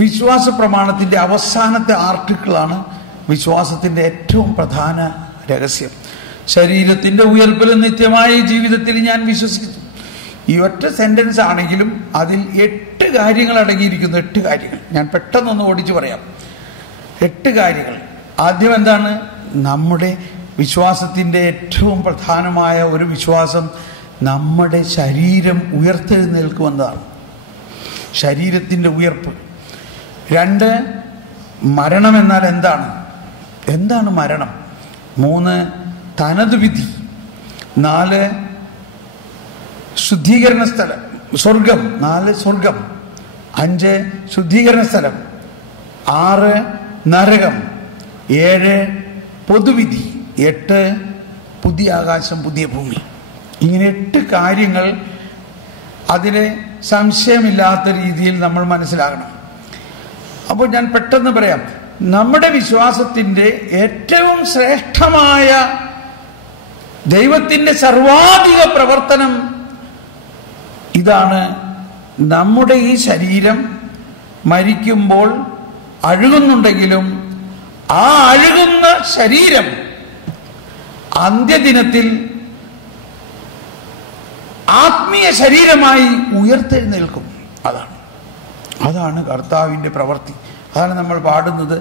വിശ്വാസ പ്രമാണത്തിന്റെ അവസാനത്തെ ആർട്ടിക്കിളാണ് വിശ്വാസത്തിന്റെ ഏറ്റവും പ്രധാന രഹസ്യം. ശരീരത്തിന്റെ ഉയർപ്പിലും നിത്യമായ ജീവിതത്തിൽ ഞാൻ വിശ്വസിക്കുന്നു. ഈ ഒറ്റ സെന്റൻസ് ആണെങ്കിലും അതിൽ 8 കാര്യങ്ങൾ അടങ്ങിയിരിക്കുന്നു. 8 കാര്യങ്ങൾ ഞാൻ പെട്ടെന്നൊന്ന് ഓടിച്ചു പറയാം. 8 കാര്യങ്ങൾ. ആദ്യം എന്താണ്? നമ്മുടെ വിശ്വാസത്തിന്റെ ഏറ്റവും പ്രധാനമായ ഒരു വിശ്വാസം നമ്മുടെ ശരീരം ഉയർത്തെഴുന്നേൽക്കുമെന്നതാണ്. ശരീരത്തിന്റെ ഉയർപ്പ്. 2, മരണം എന്നാൽ എന്താണ്? എന്താണ് മരണം? 3, തനത് വിധി. 4, ശുദ്ധീകരണ സ്ഥലം, സ്വർഗം. 4, സ്വർഗം. 5, ശുദ്ധീകരണ സ്ഥലം. 6, നരകം. 7, പൊതുവിധി. 8, പുതിയ ആകാശം, പുതിയ ഭൂമി. ഇങ്ങനെ 8 കാര്യങ്ങൾ അതിന് സംശയമില്ലാത്ത രീതിയിൽ നമ്മൾ മനസ്സിലാകണം. അപ്പോൾ ഞാൻ പെട്ടെന്ന് പറയാം. നമ്മുടെ വിശ്വാസത്തിന്റെ ഏറ്റവും ശ്രേഷ്ഠമായ ദൈവത്തിന്റെ സർവാധിക പ്രവർത്തനം ഇതാണ്. നമ്മുടെ ഈ ശരീരം മരിക്കുമ്പോൾ അഴുകുന്നുണ്ടെങ്കിലും ആ അഴുകുന്ന ശരീരം അന്ത്യദിനത്തിൽ ആത്മീയ ശരീരമായി ഉയർത്തെഴുന്നേൽക്കും. അതാണ് കർത്താവിന്റെ പ്രവൃത്തി. അതാണ് നമ്മൾ പാടുന്നത്.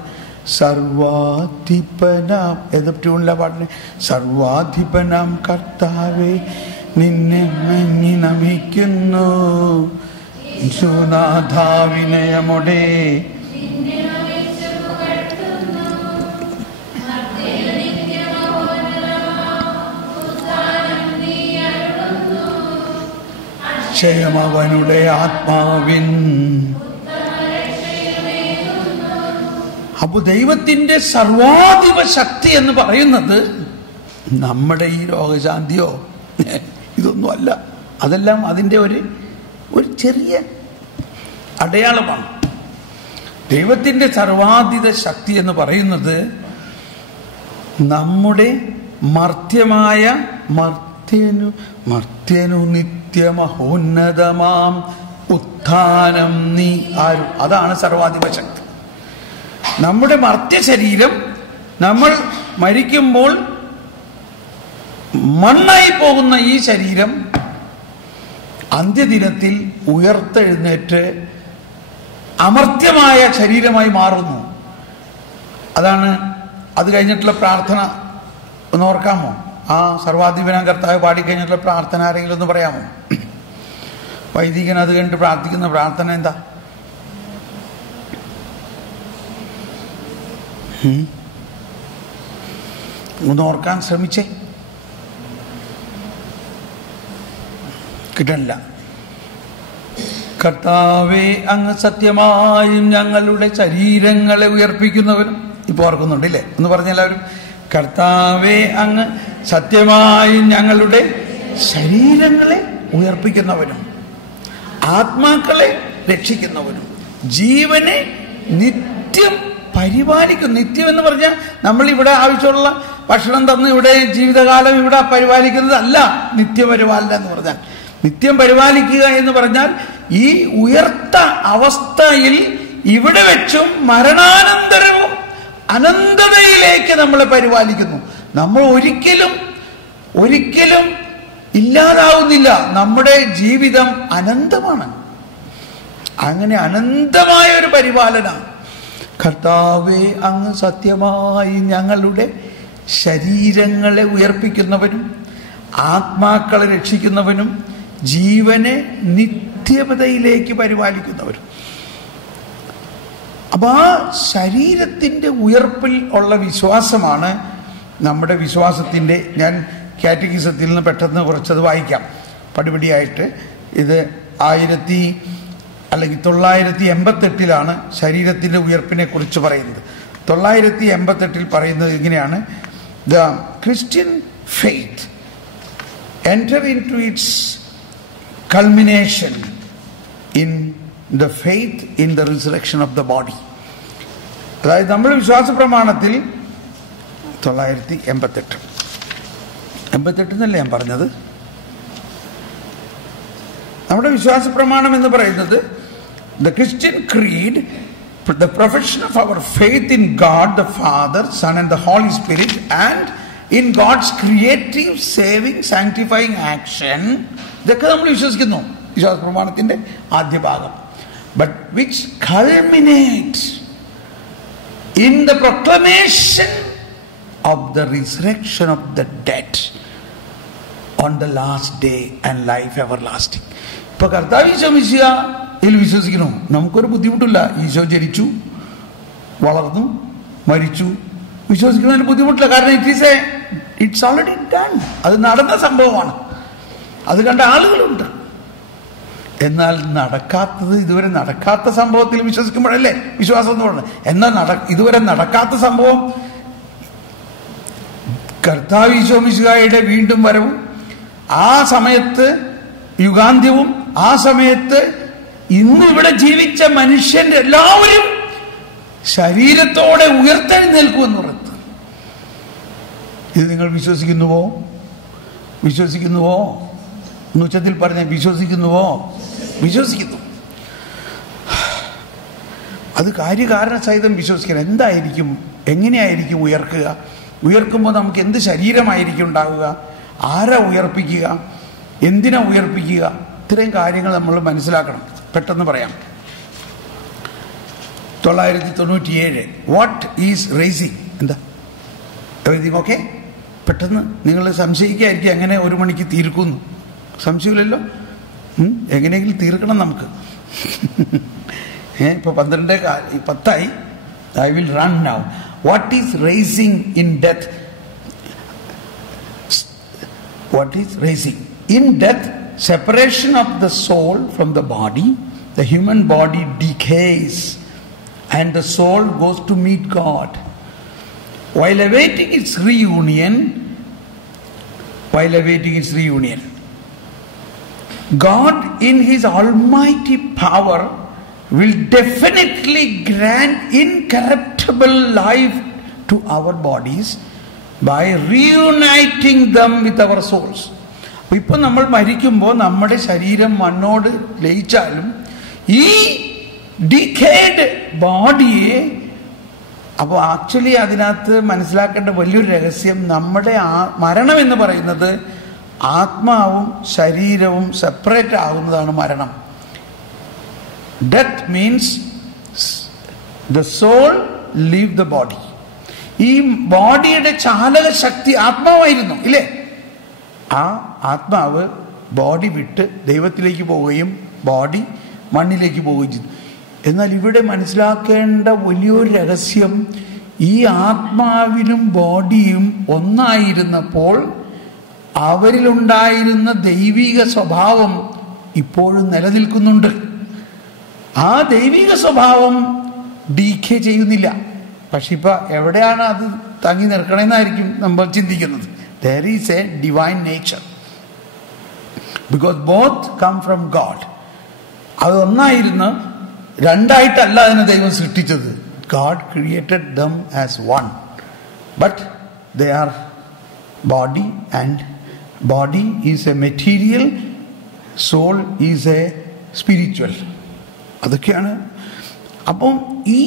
സർവാധിപനാം, ഏത് ട്യൂണിലാ പാടുന്നത്? സർവാധിപനാം കർത്താവേ നിന്നെ മങ്ങി നമിക്കുന്നു, വിനയമോടെ ക്ഷയമവനുടെ ആത്മാവിൻ. അപ്പൊ ദൈവത്തിന്റെ സർവാധിപ ശക്തി എന്ന് പറയുന്നത് നമ്മുടെ ഈ രോഗശാന്തിയോ ഇതൊന്നുമല്ല. അതെല്ലാം അതിൻ്റെ ഒരു ചെറിയ അടയാളമാണ്. ദൈവത്തിന്റെ സർവാധിപ ശക്തി എന്ന് പറയുന്നത് നമ്മുടെ മർത്യമായ മർത്യനു നിത്യമഹോന്നതമാം ഉത്ഥാനം നീ ആരും. അതാണ് സർവാധിപ ശക്തി. നമ്മുടെ മർത്യ ശരീരം നമ്മൾ മരിക്കുമ്പോൾ മണ്ണായി പോകുന്ന ഈ ശരീരം അന്ത്യദിനത്തിൽ ഉയർത്തെഴുന്നേറ്റ് അമർത്യമായ ശരീരമായി മാറുന്നു. അതാണ്. അത് കഴിഞ്ഞിട്ടുള്ള പ്രാർത്ഥന ഒന്ന് ഓർക്കാമോ? ആ സർവാധിപനാം കർത്താവ് പാടിക്കഴിഞ്ഞിട്ടുള്ള പ്രാർത്ഥന ആരെങ്കിലും ഒന്ന് പറയാമോ? വൈദികൻ അത് കഴിഞ്ഞിട്ട് പ്രാർത്ഥിക്കുന്ന പ്രാർത്ഥന എന്താ? ഒന്ന് ഓർക്കാൻ ശ്രമിച്ചേ. കിട്ടണില്ല. കർത്താവേ അങ്ങ് സത്യമായും ഞങ്ങളുടെ ശരീരങ്ങളെ ഉയർപ്പിക്കുന്നവരും. ഇപ്പൊ ഓർക്കുന്നുണ്ടല്ലേ? ഒന്ന് പറഞ്ഞെല്ലാവരും. കർത്താവേ അങ്ങ് സത്യമായും ഞങ്ങളുടെ ശരീരങ്ങളെ ഉയർപ്പിക്കുന്നവനും ആത്മാക്കളെ രക്ഷിക്കുന്നവനും ജീവനെ നിത്യം പരിപാലിക്കും. നിത്യം എന്ന് പറഞ്ഞാൽ നമ്മൾ ഇവിടെ ആവശ്യമുള്ള ഭക്ഷണം തന്ന് ഇവിടെ ജീവിതകാലം ഇവിടെ പരിപാലിക്കുന്നതല്ല നിത്യപരിപാലന എന്ന് പറഞ്ഞാൽ. നിത്യം പരിപാലിക്കുക എന്ന് പറഞ്ഞാൽ ഈ ഉയർത്ത അവസ്ഥയിൽ ഇവിടെ വെച്ചും മരണാനന്തരവും അനന്തതയിലേക്ക് നമ്മളെ പരിപാലിക്കുന്നു. നമ്മൾ ഒരിക്കലും ഇല്ലാതാവുന്നില്ല. നമ്മുടെ ജീവിതം അനന്തമാണ്. അങ്ങനെ അനന്തമായ ഒരു പരിപാലന. കർത്താവേ അങ്ങ് സത്യമായി ഞങ്ങളുടെ ശരീരങ്ങളെ ഉയർപ്പിക്കുന്നവനും ആത്മാക്കളെ രക്ഷിക്കുന്നവനും ജീവനെ നിത്യതയിലേക്ക് പരിപാലിക്കുന്നവരും. അപ്പൊ ആ ശരീരത്തിന്റെ ഉയർപ്പിൽ ഉള്ള വിശ്വാസമാണ് നമ്മുടെ വിശ്വാസത്തിന്റെ. ഞാൻ കാറ്റഗിസത്തിൽ നിന്ന് പെട്ടെന്ന് കുറച്ചത് വായിക്കാം പടിപടിയായിട്ട്. ഇത് 988 ശരീരത്തിന്റെ ഉയർപ്പിനെ കുറിച്ച് പറയുന്നത്. 988 പറയുന്നത് ഇങ്ങനെയാണ്: the Christian faith enter into its culmination in the faith in the resurrection of the body. അതായത് നമ്മുടെ വിശ്വാസ പ്രമാണത്തിൽ 988 എന്നല്ലേ ഞാൻ പറഞ്ഞത്? നമ്മുടെ വിശ്വാസ പ്രമാണം എന്ന് പറയുന്നത്, the Christian creed the profession of our faith in God the Father, Son and the Holy Spirit, and in God's creative, saving, sanctifying action, ഇതൊക്കെ നമ്മൾ വിശ്വസിക്കുന്നു, വിശ്വാസ പ്രമാണത്തിന്റെ ആദ്യ ഭാഗം. But which culminates in the proclamation of the resurrection of the dead on the last day and life everlasting. ഇപ്പൊ കർത്താവ് ഈശോ മിശിഹായിൽ വിശ്വസിക്കുന്നു, നമുക്കൊരു ബുദ്ധിമുട്ടില്ല. ഈശോ ജനിച്ചു, വളർന്നു, മരിച്ചു, വിശ്വസിക്കുന്നതിന് ബുദ്ധിമുട്ടില്ല. കാരണം ഇറ്റ്സ് ഓൾറെഡി ഡൺ. അത് നടന്ന സംഭവമാണ്, അത് കണ്ട ആളുകളുണ്ട്. എന്നാൽ നടക്കാത്തത്, ഇതുവരെ നടക്കാത്ത സംഭവത്തിൽ വിശ്വസിക്കുമ്പോഴല്ലേ വിശ്വാസം എന്ന് പറയുന്നത്. എന്നാൽ ഇതുവരെ നടക്കാത്ത സംഭവം കർത്താവ് ഈശോ മിശിഹായുടെ വീണ്ടും വരവും, ആ സമയത്ത് യുഗാന്ത്യവും, ആ സമയത്ത് ഇന്നിവിടെ ജീവിച്ച മനുഷ്യന്റെ എല്ലാവരും ശരീരത്തോടെ ഉയർത്തെഴുന്നേൽക്കുമെന്ന് പറയുന്നത്. ഇത് നിങ്ങൾ വിശ്വസിക്കുന്നുവോ? വിശ്വസിക്കുന്നുവോ? ഉച്ചത്തിൽ പറഞ്ഞ വിശ്വസിക്കുന്നുവോ? വിശ്വസിക്കുന്നു. അത് കാര്യകാരണ സഹിതം വിശ്വസിക്കണം. എന്തായിരിക്കും, എങ്ങനെയായിരിക്കും ഉയർക്കുക? ഉയർക്കുമ്പോൾ നമുക്ക് എന്ത് ശരീരമായിരിക്കും ഉണ്ടാവുക? ആരാ ഉയർപ്പിക്കുക? എന്തിനാ ഉയർപ്പിക്കുക? ഇത്രയും കാര്യങ്ങൾ നമ്മൾ മനസ്സിലാക്കണം. പെട്ടെന്ന് പറയാം. 997 വാട്ട് ഈസ് റേസിംഗ്? എന്താ എവരിതിങ് ഓക്കെ? പെട്ടെന്ന് നിങ്ങൾ സംശയിക്കായിരിക്കും എങ്ങനെ 1 മണിക്ക് തീർക്കുന്നു. സംശയമില്ലല്ലോ, എങ്ങനെയെങ്കിലും തീർക്കണം നമുക്ക്. ഇപ്പൊ 12:10 I will run now. What is racing in death? What is racing in death? Separation of the soul from the body. The human body decays and the soul goes to meet God. While awaiting its reunion, God in His almighty power will definitely grant incorruptible life to our bodies by reuniting them with our souls. ഇപ്പൊ നമ്മൾ മരിക്കുമ്പോൾ നമ്മുടെ ശരീരം മണ്ണോട് ലയിച്ചാലും ഈ decade ബോഡിയെ, അപ്പോൾ actually അതിനകത്ത് മനസ്സിലാക്കേണ്ട വലിയൊരു രഹസ്യം, നമ്മുടെ മരണം എന്ന് പറയുന്നത് ആത്മാവും ശരീരവും സെപ്പറേറ്റ് ആകുന്നതാണ് മരണം. Death means the soul leave the body. ഈ ബോഡിയുടെ ചാലക ശക്തി ആത്മാവായിരുന്നു, ഇല്ലേ? ആ ആത്മാവ് ബോഡി വിട്ട് ദൈവത്തിലേക്ക് പോവുകയും ബോഡി മണ്ണിലേക്ക് പോവുകയും ചെയ്തു. എന്നാൽ ഇവിടെ മനസ്സിലാക്കേണ്ട വലിയൊരു രഹസ്യം, ഈ ആത്മാവിനും ബോഡിയും ഒന്നായിരുന്നപ്പോൾ അവരിലുണ്ടായിരുന്ന ദൈവിക സ്വഭാവം ഇപ്പോഴും നിലനിൽക്കുന്നുണ്ട്. ആ ദൈവിക സ്വഭാവം ഡീക്കേ ചെയ്യുന്നില്ല. പക്ഷെ ഇപ്പൊ എവിടെയാണ് അത് തങ്ങി നിൽക്കണമെന്നായിരിക്കും നമ്മൾ ചിന്തിക്കുന്നത്. There is a divine nature because both come from God. അത് ഒന്നായിരുന്നു, രണ്ടായിട്ടല്ല അതിനെ ദൈവം സൃഷ്ടിച്ചത്. God created them as one, but they are body, and body is a material, soul is a spiritual. അതൊക്കെയാണ്. അപ്പം ഈ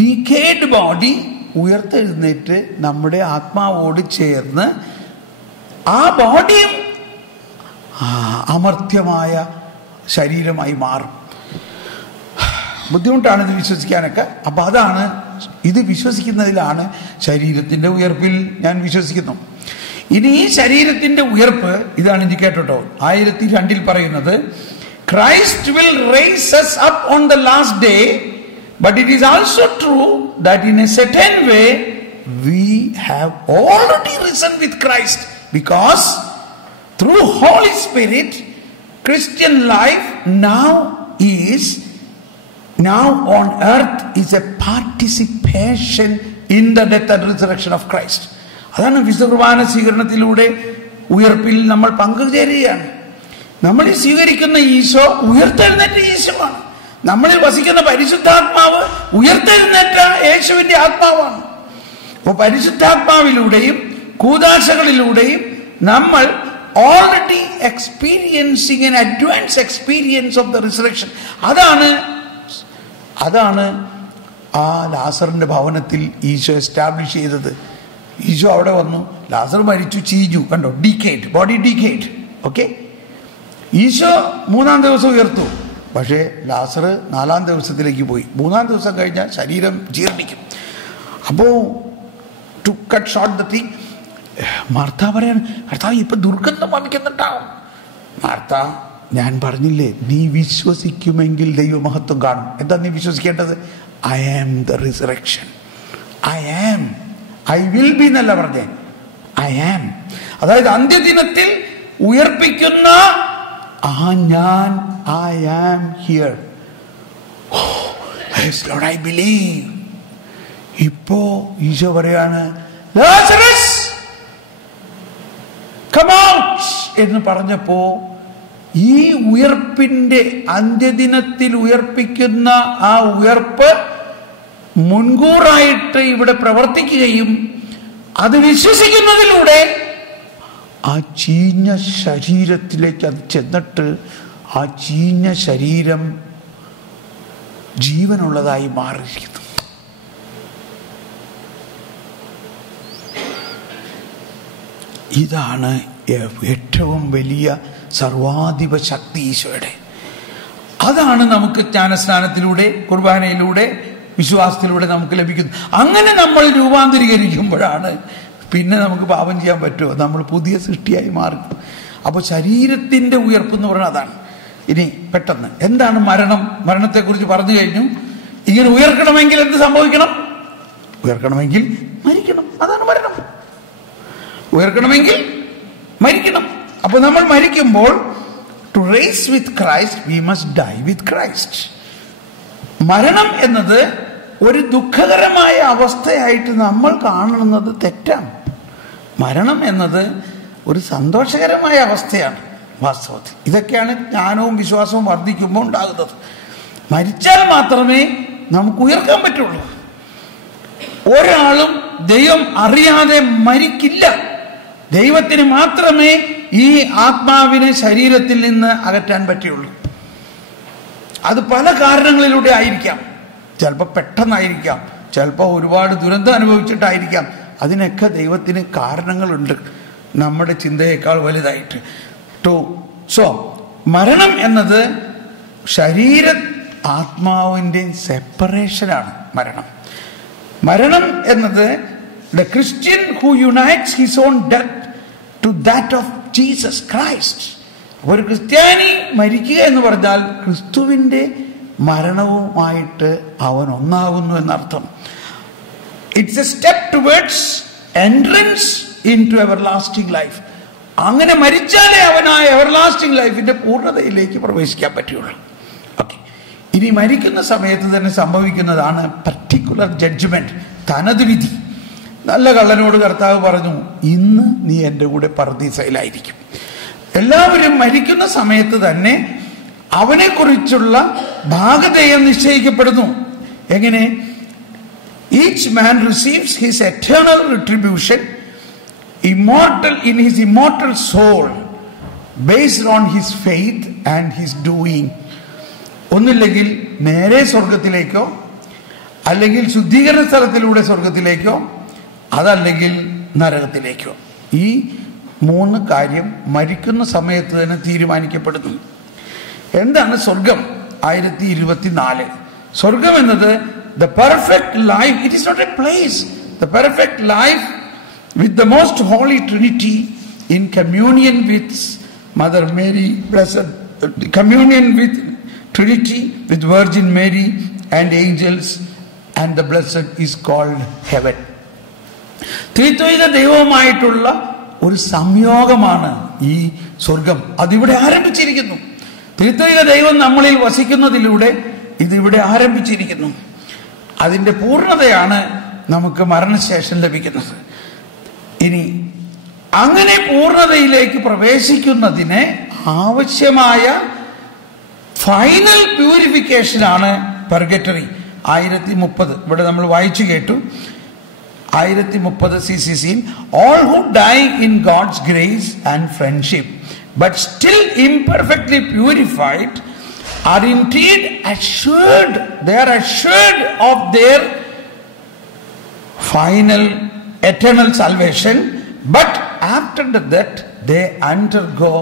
ഡീക്കേഡ് ബോഡി ഉയർത്തെഴുന്നേറ്റ് നമ്മുടെ ആത്മാവോട് ചേർന്ന് ആ ബോഡിയും അമർത്യമായ ശരീരമായി മാറും. ബുദ്ധിമുട്ടാണ് ഇത് വിശ്വസിക്കാനൊക്കെ. അപ്പൊ അതാണ്, ഇത് വിശ്വസിക്കുന്നതിലാണ് ശരീരത്തിന്റെ ഉയർപ്പിൽ ഞാൻ വിശ്വസിക്കുന്നു. ഇനി ഈ ശരീരത്തിന്റെ ഉയർപ്പ് ഇതാണ്, എനിക്ക് കേട്ടോ 1002 പറയുന്നത്, Christ will raise us up on the last day. But it is also true that in a certain way we have already risen with Christ, because through Holy Spirit Christian life now on earth is a participation in the death and resurrection of Christ. അതാണ് വിശുദ്ധ കുർബാന സ്വീകരണത്തിലൂടെ ഉയർപ്പിൽ നമ്മൾ പങ്കുചേരുകയാണ്. നമ്മൾ സ്വീകരിക്കുന്ന ഈശോ ഉയർത്തെഴുന്നേറ്റ ഈശോയാണ്. നമ്മളിൽ വസിക്കുന്ന പരിശുദ്ധാത്മാവ് ഉയർത്തെഴുന്നേറ്റ യേശുവിന്റെ ആത്മാവാണ്. അപ്പോൾ പരിശുദ്ധാത്മാവിലൂടെയും കൂദാശകളിലൂടെയും നമ്മൾ already experiencing an advance experience of the resurrection. അതാണ് അതാണ് ആ ലാസറിന്റെ ഭവനത്തിൽ ഈശോ എസ്റ്റാബ്ലിഷ് ചെയ്തത്. ഈശോ അവിടെ വന്നു, ലാസർ മരിച്ചു, ചീഞ്ഞു, കണ്ടോ, ഡീക്കേറ്റ്, ബോഡി ഡീക്കേറ്റ്. ഓക്കെ, ഈശോ 3-ാം ദിവസം ഉയർത്തു. പക്ഷേ ലാസർ 4-ാം ദിവസത്തിലേക്ക് പോയി. 3-ാം ദിവസം കഴിഞ്ഞാൽ ശരീരം ജീർണിക്കും. അപ്പോൾ to cut short the thing, Martha പറയാണ്, കർത്താവ് ഇപ്പം ദുർഗന്ധം വമിക്കുന്നുണ്ടാവും. മാർത്ത, ഞാൻ പറഞ്ഞില്ലേ, നീ വിശ്വസിക്കുമെങ്കിൽ ദൈവമഹത്വം കാണും. എന്താ നീ വിശ്വസിക്കേണ്ടത്? I am the resurrection, I will be എന്നല്ല പറഞ്ഞേ, ഐ ആം. അതായത് അന്ത്യദിനത്തിൽ ഉയർപ്പിക്കുന്ന ഞാൻ, I am here. I believe. ഇപ്പോ ഈശോ പറയാണ്, ലാസറസ് കം ഔട്ട് എന്ന് പറഞ്ഞപ്പോ ഈ ഉയർപ്പിന്റെ, അന്ത്യദിനത്തിൽ ഉയർപ്പിക്കുന്ന ആ ഉയർപ്പ് മുൻകൂറായിട്ട് ഇവിടെ പ്രവർത്തിക്കുകയും അത് വിശ്വസിക്കുന്നതിലൂടെ ആ ചീഞ്ഞ ശരീരത്തിലേക്ക് അത് ചെന്നിട്ട് ആ ചീഞ്ഞ ശരീരം ജീവനുള്ളതായി മാറിയിരിക്കുന്നു. ഇതാണ് ഏറ്റവും വലിയ സർവാധിപ ശക്തി ഈശോയുടെ. അതാണ് നമുക്ക് ജ്ഞാനസ്നാനത്തിലൂടെ, കുർബാനയിലൂടെ, വിശ്വാസത്തിലൂടെ നമുക്ക് ലഭിക്കുന്നത്. അങ്ങനെ നമ്മൾ രൂപാന്തരീകരിക്കുമ്പോഴാണ് പിന്നെ നമുക്ക് പാപം ചെയ്യാൻ പറ്റുമോ? നമ്മൾ പുതിയ സൃഷ്ടിയായി മാറും. അപ്പോൾ ശരീരത്തിന്റെ ഉയർപ്പ് എന്ന് പറയുന്നത് അതാണ്. ഇനി പെട്ടെന്ന് എന്താണ് മരണം? മരണത്തെക്കുറിച്ച് പറഞ്ഞു കഴിഞ്ഞു. ഇങ്ങനെ ഉയർക്കണമെങ്കിൽ എന്ത് സംഭവിക്കണം? ഉയർക്കണമെങ്കിൽ മരിക്കണം. അതാണ് മരണം. ഉയർക്കണമെങ്കിൽ മരിക്കണം. അപ്പൊ നമ്മൾ മരിക്കുമ്പോൾ to rise with Christ we must die with Christ. മരണം എന്നത് ഒരു ദുഃഖകരമായ അവസ്ഥയായിട്ട് നമ്മൾ കാണുന്നത് തെറ്റാണ്. മരണം എന്നത് ഒരു സന്തോഷകരമായ അവസ്ഥയാണ് വാസ്തവത്തിൽ. ഇതൊക്കെയാണ് ജ്ഞാനവും വിശ്വാസവും വർദ്ധിക്കുമ്പോൾ ഉണ്ടാകുന്നത്. മരിച്ചാൽ മാത്രമേ നമുക്ക് ഉയർക്കാൻ പറ്റുള്ളൂ. ഒരാളും ദൈവം അറിയാതെ മരിക്കില്ല. ദൈവത്തിന് മാത്രമേ ഈ ആത്മാവിനെ ശരീരത്തിൽ നിന്ന് അകറ്റാൻ പറ്റുള്ളൂ. അത് പല കാരണങ്ങളിലൂടെ ആയിരിക്കാം. ചിലപ്പോൾ പെട്ടെന്നായിരിക്കാം, ചിലപ്പോൾ ഒരുപാട് ദുരന്തം അനുഭവിച്ചിട്ടായിരിക്കാം. അതിനൊക്കെ ദൈവത്തിന് കാരണങ്ങളുണ്ട്, നമ്മുടെ ചിന്തയേക്കാൾ വലുതായിട്ട്. സോ മരണം എന്നത് ശരീര ആത്മാവിൻ്റെ സെപ്പറേഷനാണ് മരണം. മരണം എന്നത് the Christian who unites his own death to that of Jesus Christ. ഒരു ക്രിസ്ത്യാനി മരിക്കുക എന്ന് പറഞ്ഞാൽ ക്രിസ്തുവിൻ്റെ മരണവുമായിട്ട് അവൻ ഒന്നാകുന്നു എന്നർത്ഥം. It's a step towards entrance into everlasting life. അങ്ങനെ മരിച്ചാലേ അവനായ എവർലാസ്റ്റിംഗ് ലൈഫിന്റെ പൂർണ്ണതയിലേക്ക് പ്രവേശിക്കാൻ പറ്റുള്ളൂ. ഓക്കെ, ഇനി മരിക്കുന്ന സമയത്ത് തന്നെ സംഭവിക്കുന്നതാണ് പർട്ടിക്കുലർ ജഡ്ജ്മെന്റ്, തനത് വിധി. നല്ല കള്ളനോട് കർത്താവ് പറഞ്ഞു, ഇന്ന് നീ എൻ്റെ കൂടെ പർദീസയിലായിരിക്കും. എല്ലാവരും മരിക്കുന്ന സമയത്ത് തന്നെ അവനെ കുറിച്ചുള്ള ഭാഗധേയം നിശ്ചയിക്കപ്പെടുന്നു. എങ്ങനെ? Each man receives his eternal retribution immortal in his immortal soul based on his faith and his doing. ഒന്നില്ലെങ്കിൽ നേരെ സ്വർഗത്തിലേക്കോ, അല്ലെങ്കിൽ ശുദ്ധീകരണ സ്ഥലത്തിലൂടെ സ്വർഗത്തിലേക്കോ, അതല്ലെങ്കിൽ നരകത്തിലേക്കോ. ഈ 3 കാര്യം മരിക്കുന്ന സമയത്ത് തന്നെ തീരുമാനിക്കപ്പെടുന്നു. എന്താണ് സ്വർഗം? 1024. സ്വർഗം എന്നത് the perfect life. It is not a place. The perfect life with the most holy Trinity in communion with Mother Mary, blessed communion with Trinity, with Virgin Mary and angels and the blessed is called heaven. ത്രിത്വൈക ദൈവവുമായിട്ടുള്ള ഒരു സംയോഗമാണ് ഈ സ്വർഗം. അതിവിടെ ആരംഭിച്ചിരിക്കുന്നു. ത്രിത്വൈക ദൈവം നമ്മളിൽ വസിക്കുന്നതിലൂടെ ഇതിവിടെ ആരംഭിച്ചിരിക്കുന്നു. അതിൻ്റെ പൂർണ്ണതയാണ് നമുക്ക് മരണശേഷം ലഭിക്കുന്നത്. ഇനി അങ്ങനെ പൂർണ്ണതയിലേക്ക് പ്രവേശിക്കുന്നതിന് ആവശ്യമായ ഫൈനൽ പ്യൂരിഫിക്കേഷനാണ് പർഗറ്ററി. 1030 ഇവിടെ നമ്മൾ വായിച്ചു കേട്ടു. 1030 CCC. All who die in God's grace and friendship but still imperfectly purified are indeed assured, they are assured of their final eternal salvation, but after that they undergo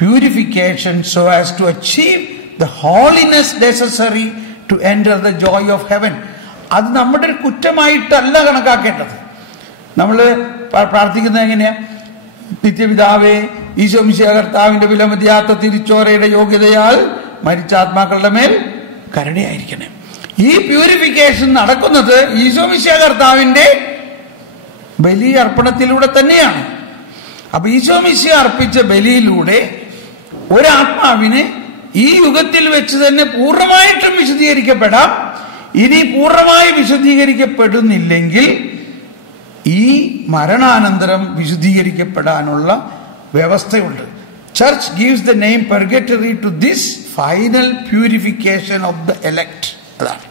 purification so as to achieve the holiness necessary to enter the joy of heaven. അത് നമ്മുടെ ഒരു കുറ്റമായിട്ടല്ല കണക്കാക്കേണ്ടത്. നമ്മൾ പ്രാർത്ഥിക്കുന്നത് എങ്ങനെയാ? നിത്യപിതാവേ, ഈശോ മിശിഹാ കർത്താവിന്റെ വിലമതിയാത്ത തിരിച്ചോരയുടെ യോഗ്യതയാൽ മരിച്ച ആത്മാക്കളുടെ മേൽ കരുണയായിരിക്കണേ. ഈ പ്യൂരിഫിക്കേഷൻ നടക്കുന്നത് ഈശോ മിശിഹാ കർത്താവിന്റെ ബലി അർപ്പണത്തിലൂടെ തന്നെയാണ്. അപ്പൊ ഈശോ മിശിഹാ അർപ്പിച്ച ബലിയിലൂടെ ഒരാത്മാവിന് ഈ യുഗത്തിൽ വെച്ച് തന്നെ പൂർണ്ണമായിട്ടും വിശുദ്ധീകരിക്കപ്പെടാം. ഇനി പൂർണ്ണമായി വിശുദ്ധീകരിക്കപ്പെടുന്നില്ലെങ്കിൽ ഈ മരണാനന്തരം വിശുദ്ധീകരിക്കപ്പെടാനുള്ള വ്യവസ്ഥയുണ്ട്. Church gives the name purgatory to this final purification of the elect. അതാണ്.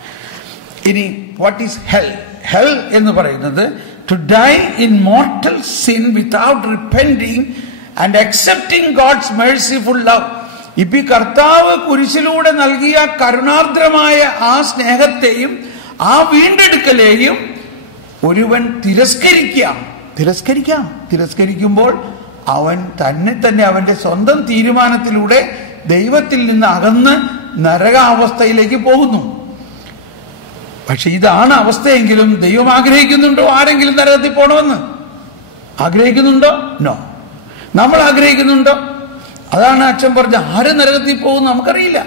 ഇനി വാട്ട് ഈസ് ഹെൽ? ഹെൽ എന്ന് പറയുന്നത് to die in mortal sin without repenting and accepting God's merciful love. ഇപ്പൊ ഈ കർത്താവ് കുരിശിലൂടെ നൽകിയ കരുണാർദ്രമായ ആ സ്നേഹത്തെയും ആ വീണ്ടെടുക്കലെയും ഒരുവൻ തിരസ്കരിക്കുമ്പോൾ അവൻ തന്നെ അവന്റെ സ്വന്തം തീരുമാനത്തിലൂടെ ദൈവത്തിൽ നിന്ന് അകന്ന് നരകാവസ്ഥയിലേക്ക് പോകുന്നു. പക്ഷെ ഇതാണ് അവസ്ഥയെങ്കിലും ദൈവം ആഗ്രഹിക്കുന്നുണ്ടോ ആരെങ്കിലും നരകത്തിൽ പോകണമെന്ന്? ആഗ്രഹിക്കുന്നുണ്ടോ? നോ. നമ്മൾ ആഗ്രഹിക്കുന്നുണ്ടോ? അതാണ് അച്ഛൻ പറഞ്ഞ, ആര് നരകത്തിൽ പോകും നമുക്കറിയില്ല.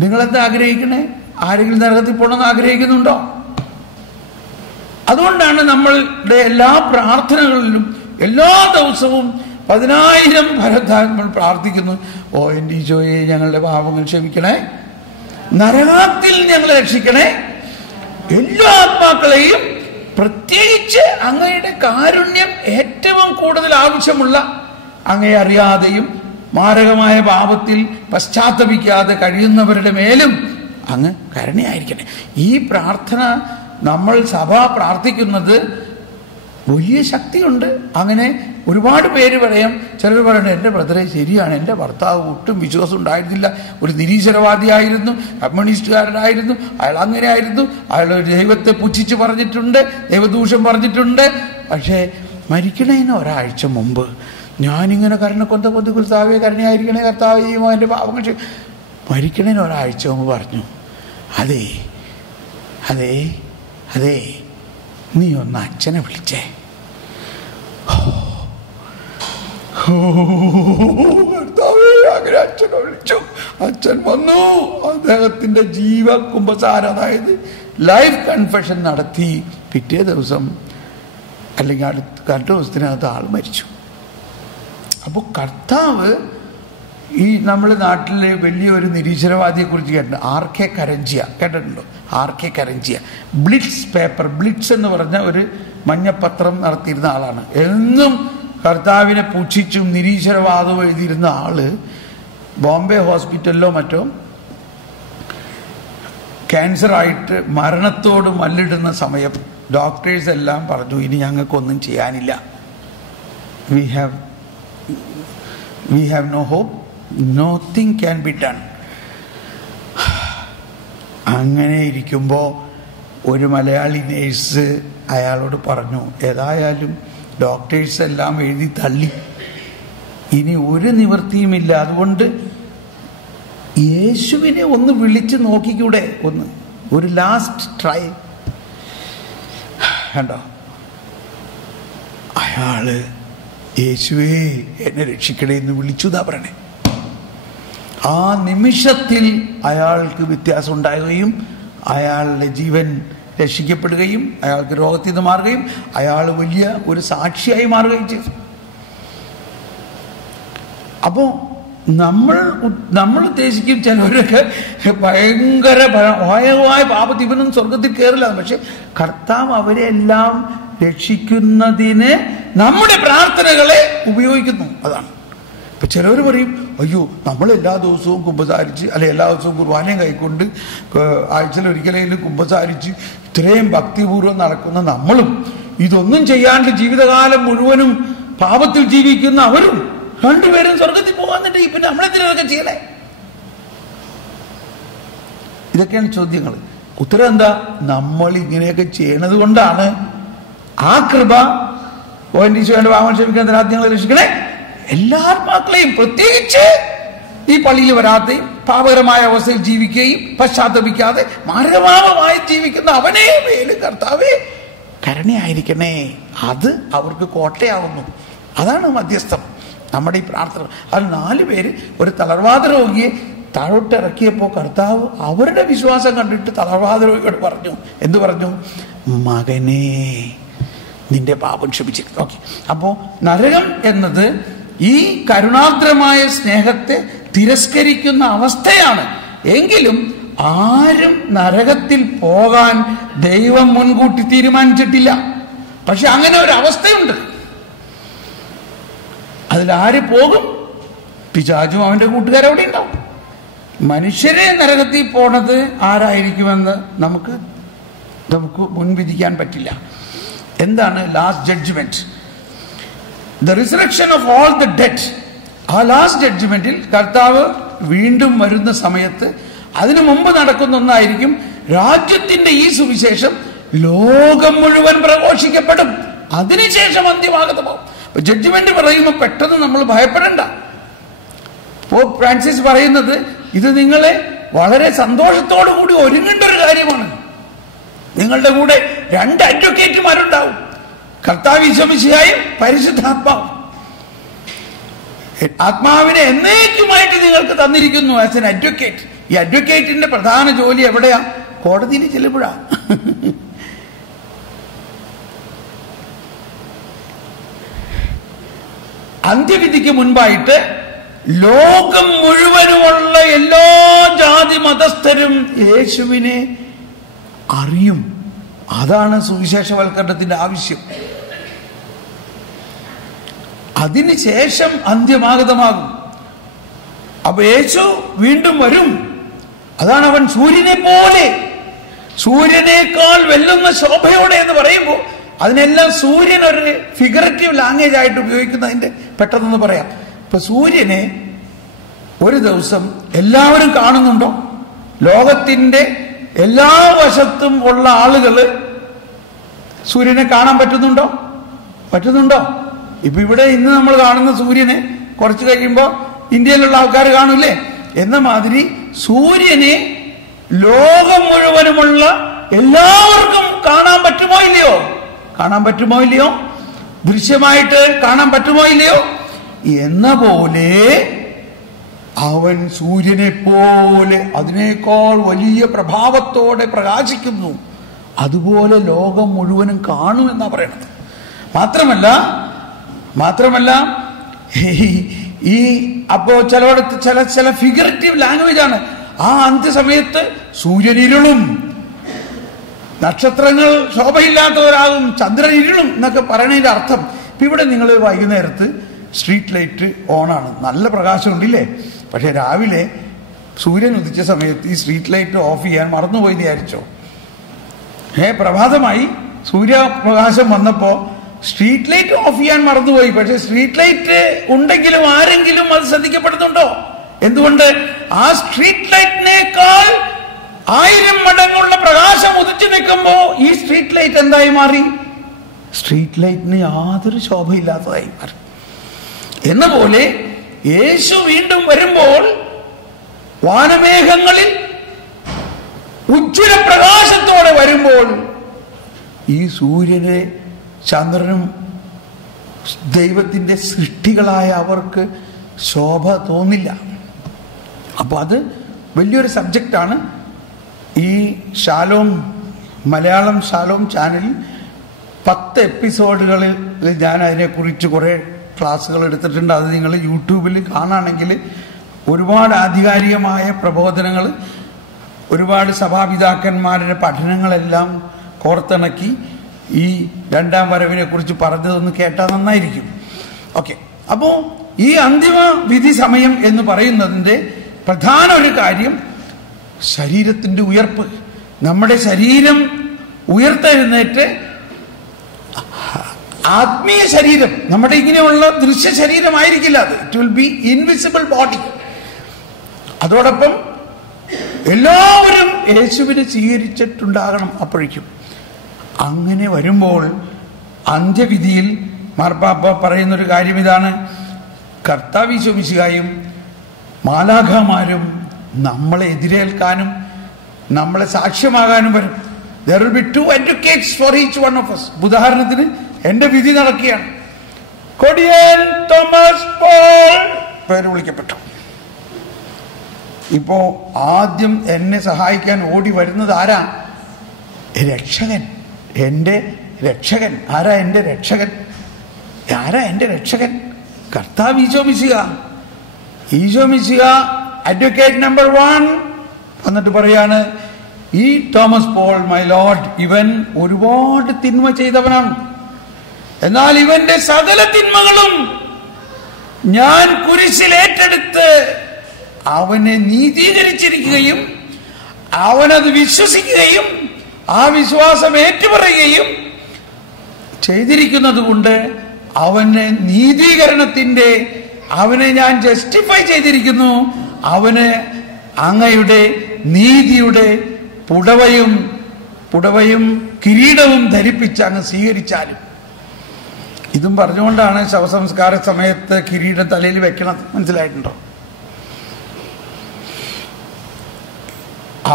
നിങ്ങളെന്താ ആഗ്രഹിക്കണേ? ആരെങ്കിലും നരകത്തിൽ പോകണമെന്ന് ആഗ്രഹിക്കുന്നുണ്ടോ? അതുകൊണ്ടാണ് നമ്മളുടെ എല്ലാ പ്രാർത്ഥനകളിലും എല്ലാ ദിവസവും 10,000 ഭരതാത്മകൾ പ്രാർത്ഥിക്കുന്നു. ഓ എൻ്റെ ഈശോയെ, ഞങ്ങളുടെ പാപങ്ങൾ ക്ഷമിക്കണേ, നരകത്തിൽ ഞങ്ങളെ രക്ഷിക്കണേ, എല്ലാ ആത്മാക്കളെയും, പ്രത്യേകിച്ച് അങ്ങയുടെ കാരുണ്യം ഏറ്റവും കൂടുതൽ ആവശ്യമുള്ള, അങ്ങയെ അറിയാതെയും മാരകമായ പാപത്തിൽ പശ്ചാത്തപിക്കാതെ കഴിയുന്നവരുടെ മേലും അങ്ങ് കരുണയായിരിക്കണേ. ഈ പ്രാർത്ഥന നമ്മൾ സഭ പ്രാർത്ഥിക്കുന്നത് വലിയ ശക്തിയുണ്ട്. അങ്ങനെ ഒരുപാട് പേര് പറയാം. ചിലർ പറയണം, എൻ്റെ ബ്രദറെ ശരിയാണ്, എൻ്റെ ഭർത്താവ് ഒട്ടും വിശ്വാസം ഉണ്ടായിരുന്നില്ല, ഒരു നിരീശ്വരവാദിയായിരുന്നു, കമ്മ്യൂണിസ്റ്റുകാരനായിരുന്നു, അയാൾ അങ്ങനെ ആയിരുന്നു, അയാൾ ദൈവത്തെ പുച്ഛിച്ച് പറഞ്ഞിട്ടുണ്ട്, ദൈവദൂഷം പറഞ്ഞിട്ടുണ്ട്. പക്ഷേ മരിക്കണതിന് ഒരാഴ്ച മുമ്പ് ഞാനിങ്ങനെ കരുണക്കൊന്ത കൊന്ത് കർത്താവേ കരുണയായിരിക്കണേ, കർത്താവേയും എൻ്റെ പാവങ്ങൾ മരിക്കണതിന് ഒരാഴ്ച മുമ്പ് പറഞ്ഞു, അതേ അതേ അതേ നീ ഒന്ന് അച്ഛനെ വിളിച്ചേ. അങ്ങനെ അച്ഛനെ വിളിച്ചു. അച്ഛൻ വന്നു. അദ്ദേഹത്തിന്റെ കുമ്പസാരം, അതായത് ലൈഫ് കൺഫെഷൻ നടത്തി. പിറ്റേ ദിവസം അല്ലെങ്കിൽ അടുത്ത 2 ദിവസത്തിനകത്ത് ആൾ മരിച്ചു. അപ്പോൾ കർത്താവ് ഈ നമ്മുടെ നാട്ടിലെ വലിയൊരു നിരീശ്വരവാദിയെ കുറിച്ച് കേട്ടിട്ടുണ്ട്, R.K. കരഞ്ചിയ. കേട്ടിട്ടുണ്ടോ? R.K. Karanjia blitz paper, blitz എന്ന് പറഞ്ഞ ഒരു മഞ്ഞപ്പത്രം നടത്തിയിരുന്ന ആളാണ്. എന്നും കർത്താവിനെ പുച്ഛിച്ചും നിരീശ്വരവാദവും എഴുതിയിരുന്ന ആള് ബോംബെ ഹോസ്പിറ്റലിലോ മറ്റോ ക്യാൻസറായിട്ട് മരണത്തോട് മല്ലിടുന്ന സമയം ഡോക്ടേഴ്സ് എല്ലാം പറഞ്ഞു, ഇനി ഞങ്ങൾക്കൊന്നും ചെയ്യാനില്ല, we have no hope, nothing can be done. അങ്ങനെ ഇരിക്കുമ്പോൾ ഒരു മലയാളി നേഴ്സ് അയാളോട് പറഞ്ഞു, ഏതായാലും ഡോക്ടേഴ്സ് എല്ലാം എഴുതി തള്ളി, ഇനി ഒരു നിവൃത്തിയുമില്ല, അതുകൊണ്ട് യേശുവിനെ ഒന്ന് വിളിച്ച് നോക്കിക്കൂടെ, ഒരു ലാസ്റ്റ് ട്രൈ. കണ്ടോ, അയാള് യേശുവേ എന്നെ രക്ഷിക്കണേ എന്ന് വിളിച്ചു എന്നാ പറയണേ. ആ നിമിഷത്തിൽ അയാൾക്ക് വ്യത്യാസം ഉണ്ടാകുകയും അയാളുടെ ജീവൻ രക്ഷിക്കപ്പെടുകയും അയാൾക്ക് രോഗത്തിൽ നിന്ന് മാറുകയും അയാൾ വലിയ ഒരു സാക്ഷിയായി മാറുകയും ചെയ്തു. അപ്പോൾ നമ്മൾ ഉദ്ദേശിക്കും ചിലവരൊക്കെ ഭയങ്കര ഭയമായ പാപത്തിൽ ഇവനൊന്നും സ്വർഗത്തിൽ കയറില്ല, പക്ഷെ കർത്താവ് അവരെ എല്ലാം രക്ഷിക്കുന്നതിന് നമ്മുടെ പ്രാർത്ഥനകളെ ഉപയോഗിക്കുന്നു. അതാണ്. ഇപ്പൊ ചിലവർ പറയും, അയ്യോ നമ്മൾ എല്ലാ ദിവസവും കുമ്പസാരിച്ച്, അല്ലെ എല്ലാ ദിവസവും കുർബാനയും കൈക്കൊണ്ട് ആഴ്ചയിൽ ഒരിക്കലെങ്കിലും കുമ്പസാരിച്ച് ഇത്രയും ഭക്തിപൂർവ്വം നടക്കുന്ന നമ്മളും ഇതൊന്നും ചെയ്യാണ്ട് ജീവിതകാലം മുഴുവനും പാപത്തിൽ ജീവിക്കുന്ന അവരും രണ്ടുപേരും സ്വർഗത്തിൽ പോകാന്നിട്ട് പിന്നെ നമ്മളെന്തിനൊക്കെ ചെയ്യണേ? ഇതൊക്കെയാണ് ചോദ്യങ്ങൾ. ഉത്തരം എന്താ? നമ്മൾ ഇങ്ങനെയൊക്കെ ചെയ്യണത് കൊണ്ടാണ് ആ കൃപ ഈശോയുടെ പാപങ്ങൾ ക്ഷമിക്കാൻ ആദ്യങ്ങളെ രക്ഷിക്കണേ എല്ലാ ആത്മാക്കളെയും, പ്രത്യേകിച്ച് ഈ പള്ളിയിൽ വരാതെയും പാപകരമായ അവസ്ഥയിൽ ജീവിക്കുകയും പശ്ചാത്തപിക്കാതെ മാരകമായി ജീവിക്കുന്ന അവനെ മേലും കർത്താവേ കരുണയായിരിക്കണേ. അത് അവർക്ക് കോട്ടയാവുന്നു. അതാണ് മധ്യസ്ഥം നമ്മുടെ ഈ പ്രാർത്ഥന. അത് 4 പേര് ഒരു തളർവാദ രോഗിയെ താഴോട്ടിറക്കിയപ്പോൾ കർത്താവ് അവരുടെ വിശ്വാസം കണ്ടിട്ട് തളർവാദ രോഗിയോട് പറഞ്ഞു. എന്തു പറഞ്ഞു? മകനേ, നിന്റെ പാപം ക്ഷമിച്ചിരിക്കുന്നു. ഓക്കെ, അപ്പോ നരകം എന്നത് ഈ കരുണാർദ്രമായ സ്നേഹത്തെ തിരസ്കരിക്കുന്ന അവസ്ഥയാണ്. എങ്കിലും ആരും നരകത്തിൽ പോകാൻ ദൈവം മുൻകൂട്ടി തീരുമാനിച്ചിട്ടില്ല. പക്ഷെ അങ്ങനെ ഒരു അവസ്ഥയുണ്ട്. അതിലാര് പോകും? പിശാചും അവന്റെ കൂട്ടുകാരവിടെ ഉണ്ടാവും. മനുഷ്യരെ നരകത്തിൽ പോണത് ആരായിരിക്കുമെന്ന് നമുക്ക് മുൻവിധിക്കാൻ പറ്റില്ല. എന്താണ് last judgement? The resurrection of all the dead. ആ ലാസ്റ്റ് ജഡ്ജ്മെന്റിൽ കർത്താവ് വീണ്ടും വരുന്ന സമയത്ത് അതിനു മുമ്പ് നടക്കുന്ന ഒന്നായിരിക്കും രാജ്യത്തിന്റെ ഈ സുവിശേഷം ലോകം മുഴുവൻ പ്രഘോഷിക്കപ്പെടും. അതിനുശേഷം അന്ത്യമാകുന്നതാവും. ജഡ്ജ്മെന്റ് പറയുമ്പോൾ പെട്ടെന്ന് നമ്മൾ ഭയപ്പെടേണ്ട. പോപ്പ് ഫ്രാൻസിസ് പറയുന്നത് ഇത് നിങ്ങളെ വളരെ സന്തോഷത്തോടു കൂടി ഒരുങ്ങേണ്ട ഒരു കാര്യമാണ്. നിങ്ങളുടെ കൂടെ 2 അഡ്വക്കേറ്റുമാരുണ്ടാവും, കർത്താവ് ഈശോ മിശിഹായും പരിശുദ്ധാത്മാവും. ആത്മാവിനെ എന്നേക്കുമായിട്ട് നിങ്ങൾക്ക് തന്നിരിക്കുന്നു ആസ് എൻ അഡ്വക്കേറ്റ്. ഈ അഡ്വക്കേറ്റിന്റെ പ്രധാന ജോലി എവിടെയാ? കോടതിയിൽ ചെല്ലുമ്പോഴാ. അന്ത്യവിധിക്ക് മുൻപായിട്ട് ലോകം മുഴുവനുമുള്ള എല്ലാ ജാതി മതസ്ഥരും യേശുവിനെ അറിയും. അതാണ് സുവിശേഷവൽക്കരണത്തിന്റെ ആവശ്യം. അതിനുശേഷം അന്ത്യമാഗതമാകും. അപ്പൊ യേശു വീണ്ടും വരും. അതാണ് അവൻ സൂര്യനെ പോലെ, സൂര്യനേക്കാൾ വെല്ലുന്ന ശോഭയോടെ എന്ന് പറയുമ്പോൾ അതിനെല്ലാം സൂര്യൻ ഒരു ഫിഗറേറ്റീവ് ലാംഗ്വേജ് ആയിട്ട് ഉപയോഗിക്കുന്നതിന്റെ പെട്ടെന്ന് പറയാം. ഇപ്പൊ സൂര്യനെ ഒരു ദിവസം എല്ലാവരും കാണുന്നുണ്ടോ? ലോകത്തിന്റെ എല്ലാ വശത്തും ഉള്ള ആളുകള് സൂര്യനെ കാണാൻ പറ്റുന്നുണ്ടോ? ഇപ്പൊ ഇവിടെ ഇന്ന് നമ്മൾ കാണുന്ന സൂര്യനെ കുറച്ച് കഴിയുമ്പോ ഇന്ത്യയിലുള്ള ആൾക്കാർ കാണൂലേ? എന്ന മാതിരി സൂര്യനെ ലോകം മുഴുവനുമുള്ള എല്ലാവർക്കും കാണാൻ പറ്റുമോ ഇല്ലയോ? ദൃശ്യമായിട്ട് കാണാൻ പറ്റുമോ ഇല്ലയോ? എന്ന പോലെ അവൻ സൂര്യനെ പോലെ അതിനേക്കാൾ വലിയ പ്രഭാവത്തോടെ പ്രകാശിക്കുന്നു. അതുപോലെ ലോകം മുഴുവനും കാണുമെന്നാ പറയണത്. മാത്രമല്ല ഈ അപ്പോ ചിലയിടത്ത് ചില ഫിഗറേറ്റീവ് ലാംഗ്വേജ് ആണ്. ആ അന്ത്യസമയത്ത് സൂര്യൻ ഇരുളും, നക്ഷത്രങ്ങൾ ശോഭയില്ലാത്തവരാകും, ചന്ദ്രൻ ഇരുളും എന്നൊക്കെ പറയണതിന്റെ അർത്ഥം. ഇപ്പൊ ഇവിടെ നിങ്ങൾ വൈകുന്നേരത്ത് സ്ട്രീറ്റ് ലൈറ്റ് ഓണാണ്, നല്ല പ്രകാശം ഉണ്ടില്ലേ? പക്ഷെ രാവിലെ സൂര്യൻ ഉദിച്ച സമയത്ത് ഈ സ്ട്രീറ്റ് ലൈറ്റ് ഓഫ് ചെയ്യാൻ മറന്നുപോയി വിചാരിച്ചോ? പ്രഭാതമായി സൂര്യപ്രകാശം വന്നപ്പോ സ്ട്രീറ്റ് ലൈറ്റ് ഓഫ് ചെയ്യാൻ മറന്നുപോയി. പക്ഷെ സ്ട്രീറ്റ് ലൈറ്റ് ഉണ്ടെങ്കിലും ആരെങ്കിലും അത് ശ്രദ്ധിക്കപ്പെടുന്നുണ്ടോ? എന്തുകൊണ്ട്? ആ സ്ട്രീറ്റ് ലൈറ്റിനേക്കാൾ 1000 മടങ്ങുള്ള പ്രകാശം ഉദിച്ചു നിൽക്കുമ്പോ ഈ സ്ട്രീറ്റ് ലൈറ്റ് എന്തായി മാറി? സ്ട്രീറ്റ് ലൈറ്റിന് യാതൊരു ശോഭയില്ലാത്തതായി മാറി. എന്ന പോലെ യേശു വീണ്ടും വരുമ്പോൾ വാനമേഘങ്ങളിൽ ഉജ്ജ്വല പ്രകാശത്തോടെ വരുമ്പോൾ ഈ സൂര്യനെ ചന്ദ്രനും ദൈവത്തിന്റെ സൃഷ്ടികളായ അവർക്ക് ശോഭ തോന്നില്ല. അപ്പൊ അത് വലിയൊരു സബ്ജക്റ്റാണ്. ഈ മലയാളം ഷാലോം ചാനലിൽ 10 എപ്പിസോഡുകളിൽ ഞാൻ അതിനെക്കുറിച്ച് കുറെ ക്ലാസ്സുകൾ എടുത്തിട്ടുണ്ട്. അത് നിങ്ങൾ യൂട്യൂബിൽ കാണുകയാണെങ്കിൽ ഒരുപാട് ആധികാരികമായ പ്രബോധനങ്ങൾ, ഒരുപാട് സഭാപിതാക്കന്മാരുടെ പഠനങ്ങളെല്ലാം കോർത്തിണക്കി ഈ 2ാം വരവിനെ കുറിച്ച് പറഞ്ഞതൊന്ന് കേട്ടാൽ നന്നായിരിക്കും. ഓക്കെ, അപ്പോ ഈ അന്തിമ വിധി സമയം എന്ന് പറയുന്നതിന്റെ പ്രധാന ഒരു കാര്യം ശരീരത്തിന്റെ ഉയർപ്പ്. നമ്മുടെ ശരീരം ഉയർത്തെഴുന്നേറ്റ് ആത്മീയ ശരീരം, നമ്മുടെ ഇങ്ങനെയുള്ള ദൃശ്യ ശരീരമായിരിക്കില്ല അത്. It will be invisible body. അതോടൊപ്പം എല്ലാവരും യേശുവിനെ സ്വീകരിച്ചിട്ടുണ്ടാകണം അപ്പോഴേക്കും. അങ്ങനെ വരുമ്പോൾ അന്ത്യവിധിയിൽ മാർപ്പാപ്പ പറയുന്നൊരു കാര്യം ഇതാണ്: കർത്താവ് ഈശോ മിശിഹായും മാലാഖമാരും നമ്മളെ എതിരേൽക്കാനും നമ്മളെ സാക്ഷ്യമാകാനും വരും. There will be 2 advocates for each one of us. ഉദാഹരണത്തിന് എന്റെ വിധി നടക്കുകയാണ്. കൊടിയൻ തോമസ് പോൾ പേര് വിളിക്കപ്പെട്ടു. ഇപ്പോ ആദ്യം എന്നെ സഹായിക്കാൻ ഓടി വരുന്നത് ആരാ? രക്ഷകൻ, എന്റെ രക്ഷകൻ. ആരാ എന്റെ രക്ഷകൻ? ആരാ എന്റെ രക്ഷകൻ? കർത്താവ് ഈശോ മിശിഹ. ഈശോ മിശിഹ അഡ്വക്കേറ്റ് നമ്പർ 1 എന്നിട്ട് പറയാണ്, ഈ തോമസ് പോൾ മൈ ലോർഡ്, ഇവൻ ഒരുപാട് തിന്മ ചെയ്തവനാണ്. എന്നാൽ ഇവന്റെ സകല തിന്മകളും ഞാൻ കുരിശിൽ ഏറ്റെടുത്ത് അവനെ നീതീകരിച്ചിരിക്കുകയും അവനത് വിശ്വസിക്കുകയും ആ വിശ്വാസം ഏറ്റുപറയുകയും ചെയ്തിരിക്കുന്നത് കൊണ്ട് അവന് നീതീകരണത്തിന്റെ, അവനെ ഞാൻ ജസ്റ്റിഫൈ ചെയ്തിരിക്കുന്നു. അവന് അങ്ങയുടെ നീതിയുടെ പുടവയും കിരീടവും ധരിപ്പിച്ച് അങ്ങ് സ്വീകരിച്ചാലും. ഇതും പറഞ്ഞുകൊണ്ടാണ് ശവസംസ്കാര സമയത്ത് കിരീടം തലയിൽ വെക്കണത്. മനസ്സിലായിട്ടുണ്ടോ?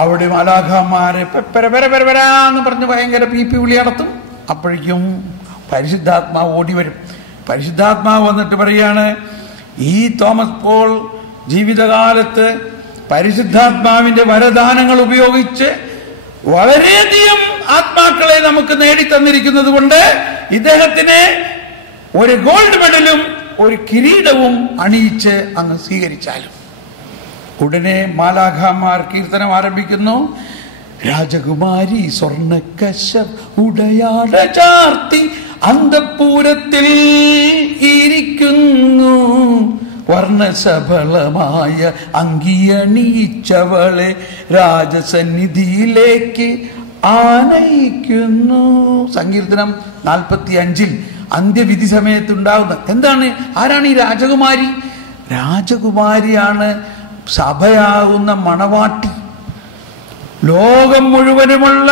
അവിടെ മാലാഖമാരെ പെരപെരപെരപെരാന്ന് പറഞ്ഞ് ഭയങ്കര പീപ്പി വിളി നടത്തും. അപ്പോഴേക്കും പരിശുദ്ധാത്മാവ് ഓടി വരും. പരിശുദ്ധാത്മാവ് വന്നിട്ട് പറയാണ്, ഈ തോമസ് പോൾ ജീവിതകാലത്ത് പരിശുദ്ധാത്മാവിന്റെ വരദാനങ്ങൾ ഉപയോഗിച്ച് വളരെയധികം ആത്മാക്കളെ നമുക്ക് നേടിത്തന്നിരിക്കുന്നത് കൊണ്ട് ഇദ്ദേഹത്തിന് ഒരു ഗോൾഡ് മെഡലും ഒരു കിരീടവും അണിയിച്ച് അങ്ങ് സ്വീകരിച്ചാലും. ഉടനെ മാലാഖമാർ കീർത്തനം ആരംഭിക്കുന്നു. രാജകുമാരി സ്വർണ്ണക്കശ ഉടയാട ചാർത്തി അന്തഃപുരത്തിൽ ഇരിക്കുന്നു, വർണ്ണശബളമായ അങ്കിയണിയിച്ചവളെ രാജസന്നിധിയിലേക്ക് ആനയിക്കുന്നു. സങ്കീർത്തനം 45 അന്ത്യവിധി സമയത്തുണ്ടാകുന്ന എന്താണ്? ആരാണ് ഈ രാജകുമാരി? രാജകുമാരിയാണ് സഭയാകുന്ന മണവാട്ടി. ലോകം മുഴുവനുമുള്ള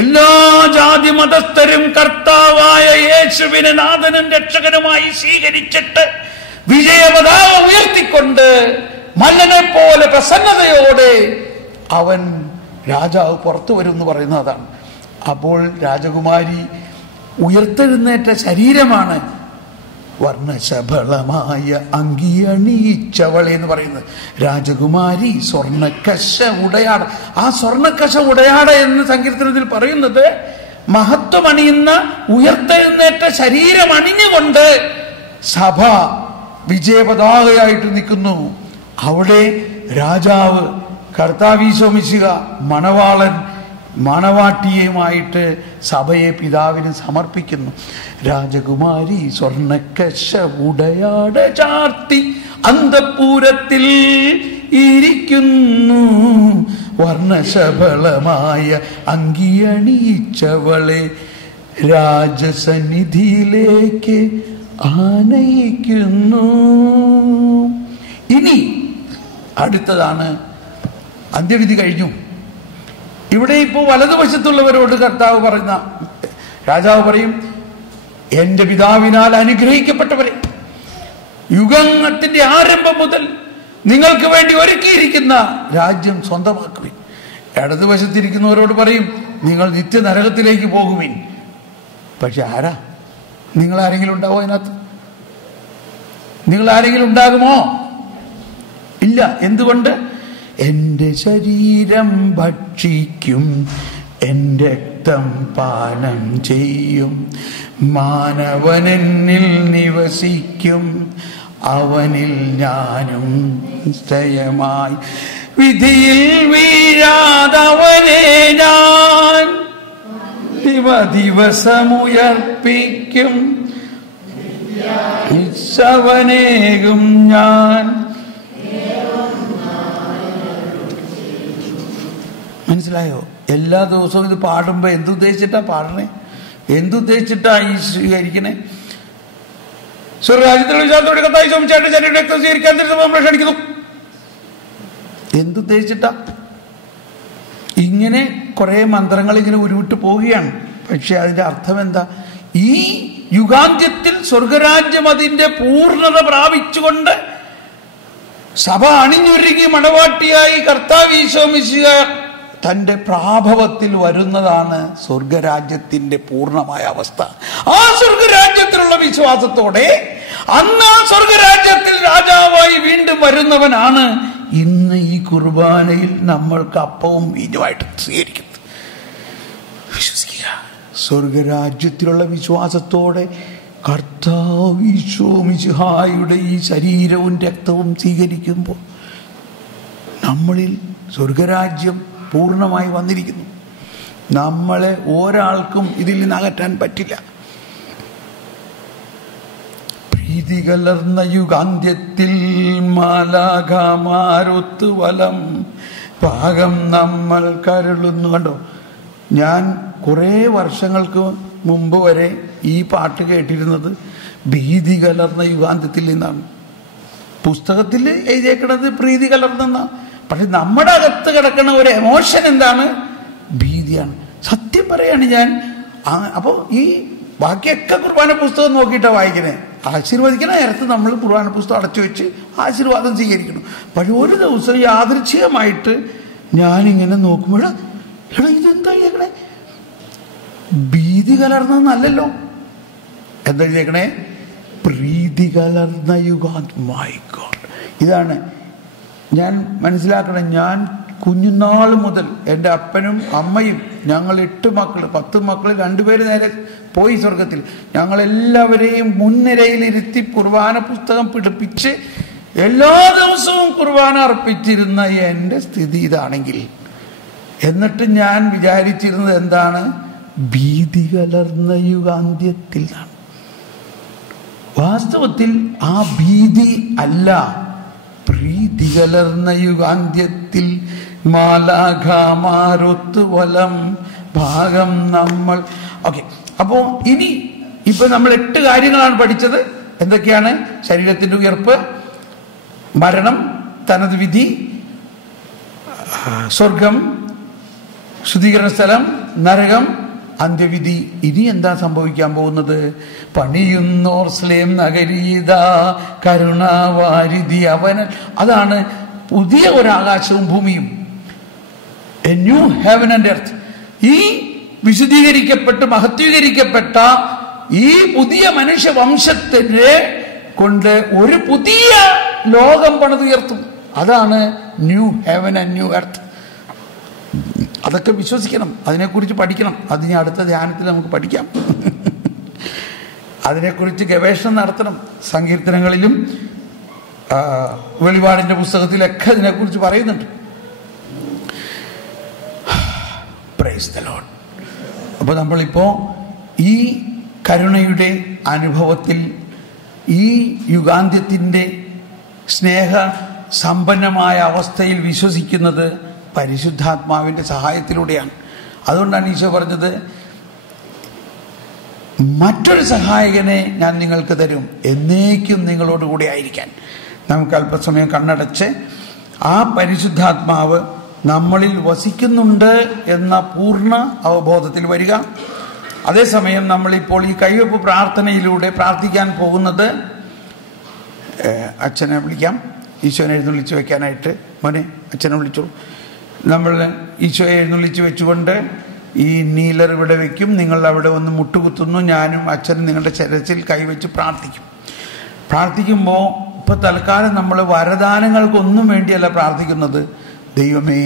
എല്ലാ ജാതി മതസ്ഥരും കർത്താവായ യേശുവിനെ നാഥനും രക്ഷകനുമായി സ്വീകരിച്ചിട്ട് വിജയപതാക ഉയർത്തിക്കൊണ്ട് മല്ലനെ പോലെ പ്രസന്നതയോടെ അവൻ രാജാവ് പുറത്തു വരും എന്ന് പറയുന്നത് അതാണ്. അപ്പോൾ രാജകുമാരി ഉയർത്തെഴുന്നേറ്റ ശരീരമാണ് വർണ്ണശബളമായ അങ്കിയണിയിച്ചവളെ എന്ന് പറയുന്നത്. രാജകുമാരി സ്വർണ്ണക്കശ ഉടയാട. ആ സ്വർണ്ണക്കശ ഉടയാട എന്ന് സങ്കീർത്തനത്തിൽ പറയുന്നത് മഹത്വമണിയുന്ന ഉയർത്തെഴുന്നേറ്റ ശരീരം അണിഞ്ഞുകൊണ്ട് സഭ വിജയപതാകയായിട്ട് നിൽക്കുന്നു. അവിടെ രാജാവ് കർത്താവ് ഈശോ മിശിഹ മണവാളൻ മണവാട്ടിയുമായിട്ട് സഭയെ പിതാവിന് സമർപ്പിക്കുന്നു. രാജകുമാരി സ്വർണ്ണക്കശ ഉടയാട ചാർത്തി അന്തഃപുരത്തിൽ ഇരിക്കുന്നു, വർണ്ണശബളമായ അങ്കിയണിയിച്ചവളെ രാജസന്നിധിയിലേക്ക് ആനയിക്കുന്നു. ഇനി അടുത്തതാണ് അന്ത്യവിധി കഴിഞ്ഞു. ഇവിടെ ഇപ്പോൾ വലതുവശത്തുള്ളവരോട് കർത്താവ് പറയുന്ന രാജാവ് പറയും, എന്റെ പിതാവിനാൽ അനുഗ്രഹിക്കപ്പെട്ടവരെ, യുഗത്തിന്റെ ആരംഭം മുതൽ നിങ്ങൾക്ക് വേണ്ടി ഒരുക്കിയിരിക്കുന്ന രാജ്യം സ്വന്തമാക്കുവിൻ. ഇടതുവശത്തിരിക്കുന്നവരോട് പറയും, നിങ്ങൾ നിത്യനരകത്തിലേക്ക് പോകുവിൻ. പക്ഷെ ആരാ? നിങ്ങൾ ആരെങ്കിലും ഉണ്ടാവോ അതിനകത്ത്? നിങ്ങൾ ആരെങ്കിലും ഉണ്ടാകുമോ? ഇല്ല. എന്തുകൊണ്ട്? എന്റെ ശരീരം ഭക്ഷിക്കും, എന്റെ രക്തം പാനം ചെയ്യും, മാനവനെന്നിൽ നിവസിക്കും, അവനിൽ ഞാനും നിശ്ചയമായി വിധിയിൽ വീഴാതവനെ ഞാൻ ദിവസമുയർപ്പിക്കും, അവനേകും ഞാൻ. മനസ്സിലായോ? എല്ലാ ദിവസവും ഇത് പാടുമ്പോ എന്തുദ്ദേശിച്ചിട്ടാ പാടണേ? എന്തുദ്ദേശിച്ചിട്ടാ ഈ സ്വീകരിക്കണേ? സ്വർഗരാജ്യത്തിലുള്ള വിശ്വാസത്തോടെ കർത്താവ് ശോഭിച്ചായിട്ട് ശരീരം രക്തം സ്വീകരിക്കാൻ നമ്മൾ ക്ഷണിക്കുന്നു. എന്തുദ്ദേശിച്ചിട്ടാ? ഇങ്ങനെ കുറെ മന്ത്രങ്ങൾ ഇങ്ങനെ ഉരുവിട്ട് പോവുകയാണ്. പക്ഷെ അതിന്റെ അർത്ഥം എന്താ? ഈ യുഗാന്ത്യത്തിൽ സ്വർഗരാജ്യം അതിന്റെ പൂർണ്ണത പ്രാപിച്ചുകൊണ്ട് സഭ അണിഞ്ഞൊരുങ്ങി മണവാട്ടിയായി കർത്താവ് ഈശോ മിശിഹാ തന്റെ പ്രാഭവത്തിൽ വരുന്നതാണ് സ്വർഗരാജ്യത്തിന്റെ പൂർണ്ണമായ അവസ്ഥ. ആ സ്വർഗരാജ്യത്തിലുള്ള വിശ്വാസത്തോടെ അന്ന് ആ സ്വർഗരാജ്യത്തിൽ രാജാവായി വീണ്ടും വരുന്നവനാണ് ഇന്ന് ഈ കുർബാനയിൽ നമ്മൾക്ക് അപ്പവും വീഞ്ഞുമായിട്ട് സ്വീകരിക്കുന്നത്. വിശ്വസിക്കുക. സ്വർഗരാജ്യത്തിലുള്ള വിശ്വാസത്തോടെ കർത്താവ് ഈശോ മിശിഹായുടെ ഈ ശരീരവും രക്തവും സ്വീകരിക്കുമ്പോൾ നമ്മളിൽ സ്വർഗരാജ്യം പൂർണ്ണമായി വന്നിരിക്കുന്നു. നമ്മളെ ഒരാൾക്കും ഇതിൽ നിന്ന് അകറ്റാൻ പറ്റില്ല. ഭീതി കലർന്ന യുഗാന്ത്യത്തിൽ മാലാഖമാരൊത്തു വലം ഭാഗം നമ്മൾ കരുളുന്നു. കണ്ടോ, ഞാൻ കുറേ വർഷങ്ങൾക്ക് മുമ്പ് വരെ ഈ പാട്ട് കേട്ടിരുന്നത് ഭീതി കലർന്ന യുഗാന്ത്യത്തിൽ നിന്നാണ്. പുസ്തകത്തിൽ എഴുതിയേക്കണത് പ്രീതി കലർന്നെന്ന. പക്ഷെ നമ്മുടെ അകത്ത് കിടക്കുന്ന ഒരു എമോഷൻ എന്താണ്? ഭീതിയാണ്. സത്യം പറയാണ് ഞാൻ. അപ്പോൾ ഈ ബാക്കിയൊക്കെ കുർബാന പുസ്തകം നോക്കിയിട്ടാണ് വായിക്കണേ. ആശീർവദിക്കണ നേരത്ത് നമ്മൾ കുർബാന പുസ്തകം അടച്ചു വെച്ച് ആശീർവാദം സ്വീകരിക്കണം. പക്ഷെ ഒരു ദിവസം യാദൃച്ഛികമായിട്ട് ഞാനിങ്ങനെ നോക്കുമ്പോഴാ, എടാ ഇതെന്താ എഴുതിയേക്കണേ? ഭീതി കലർന്നല്ലോ. എന്താ എഴുതിയേക്കണേ? പ്രീതി കലർന്ന യുഗാന്ത്യം. മൈ ഗോഡ്, ഇതാണ് ഞാൻ മനസ്സിലാക്കണം. ഞാൻ കുഞ്ഞുനാൾ മുതൽ എൻ്റെ അപ്പനും അമ്മയും ഞങ്ങൾ 8 മക്കൾ 10 മക്കൾ 2 പേര് നേരെ പോയി സ്വർഗത്തിൽ. ഞങ്ങളെല്ലാവരെയും മുൻനിരയിലിരുത്തി കുർബാന പുസ്തകം പിടിപ്പിച്ച് എല്ലാ ദിവസവും കുർബാന അർപ്പിച്ചിരുന്ന എൻ്റെ സ്ഥിതി ഇതാണെങ്കിൽ, എന്നിട്ട് ഞാൻ വിചാരിച്ചിരുന്നത് എന്താണ്? ഭീതി കലർന്ന യുഗാന്ത്യത്തിൽ. വാസ്തവത്തിൽ ആ ഭീതി അല്ല, പ്രീതി കലർന്ന യുഗാന്ത്യത്തിൽ മാലാഖമാരൊത്തു വലം ഭാഗം നമ്മൾ. ഓക്കെ, അപ്പോ ഇപ്പൊ നമ്മൾ 8 കാര്യങ്ങളാണ് പഠിച്ചത്. എന്തൊക്കെയാണ്? ശരീരത്തിന്റെ ഉയർപ്പ്, മരണം, തനത് വിധി, സ്വർഗം, ശുദ്ധീകരണ സ്ഥലം, നരകം, അന്ത്യവിധി. ഇനി എന്താ സംഭവിക്കാൻ പോകുന്നത്? പണിയുന്നോർ സ്ലേം നഗരീത കരുണാവാരിധി അവന്. അതാണ് പുതിയ ഒരാകാശവും ഭൂമിയും. A new heaven and earth. ഈ വിശുദ്ധീകരിക്കപ്പെട്ട് മഹത്വീകരിക്കപ്പെട്ട ഈ പുതിയ മനുഷ്യവംശത്തിനെ കൊണ്ട് ഒരു പുതിയ ലോകം പണിതുയർത്തും. അതാണ് new heaven and new earth. അതൊക്കെ വിശ്വസിക്കണം, അതിനെക്കുറിച്ച് പഠിക്കണം. അത് ഞാൻ അടുത്ത ധ്യാനത്തിൽ നമുക്ക് പഠിക്കാം. അതിനെക്കുറിച്ച് ഗവേഷണം നടത്തണം. സങ്കീർത്തനങ്ങളിലും വെളിപാടിന്റെ പുസ്തകത്തിലൊക്കെ ഇതിനെക്കുറിച്ച് പറയുന്നുണ്ട്. Praise the Lord. അപ്പോൾ നമ്മളിപ്പോ ഈ കരുണയുടെ അനുഭവത്തിൽ, ഈ യുഗാന്ത്യത്തിൻ്റെ സ്നേഹ സമ്പന്നമായ അവസ്ഥയിൽ വിശ്വസിക്കുന്നത് പരിശുദ്ധാത്മാവിന്റെ സഹായത്തിലൂടെയാണ്. അതുകൊണ്ടാണ് ഈശോ പറഞ്ഞത്, മറ്റൊരു സഹായകനെ ഞാൻ നിങ്ങൾക്ക് തരും, എന്നേക്കും നിങ്ങളോടുകൂടി ആയിരിക്കാൻ. നമുക്ക് അല്പസമയം കണ്ണടച്ച് ആ പരിശുദ്ധാത്മാവ് നമ്മളിൽ വസിക്കുന്നുണ്ട് എന്ന പൂർണ്ണ അവബോധത്തിൽ വരിക. അതേസമയം നമ്മളിപ്പോൾ ഈ കൈവെപ്പ് പ്രാർത്ഥനയിലൂടെ പ്രാർത്ഥിക്കാൻ പോകുന്നത്, അച്ഛനെ വിളിക്കാം, ഈശോനെ എഴുന്നള്ളിച്ച് വെക്കാനായിട്ട്. മോനെ, അച്ഛനെ വിളിച്ചോളൂ. നമ്മൾ ഈശോയെ എഴുന്നള്ളിച്ച് വെച്ചുകൊണ്ട് ഈ നീലർ ഇവിടെ വെക്കും. നിങ്ങൾ അവിടെ വന്ന് മുട്ടുകുത്തുന്നു. ഞാനും അച്ഛനും നിങ്ങളുടെ ശിരസിൽ കൈവച്ച് പ്രാർത്ഥിക്കും. പ്രാർത്ഥിക്കുമ്പോൾ ഇപ്പൊ തൽക്കാലം നമ്മൾ വരദാനങ്ങൾക്കൊന്നും വേണ്ടിയല്ല പ്രാർത്ഥിക്കുന്നത്. ദൈവമേ,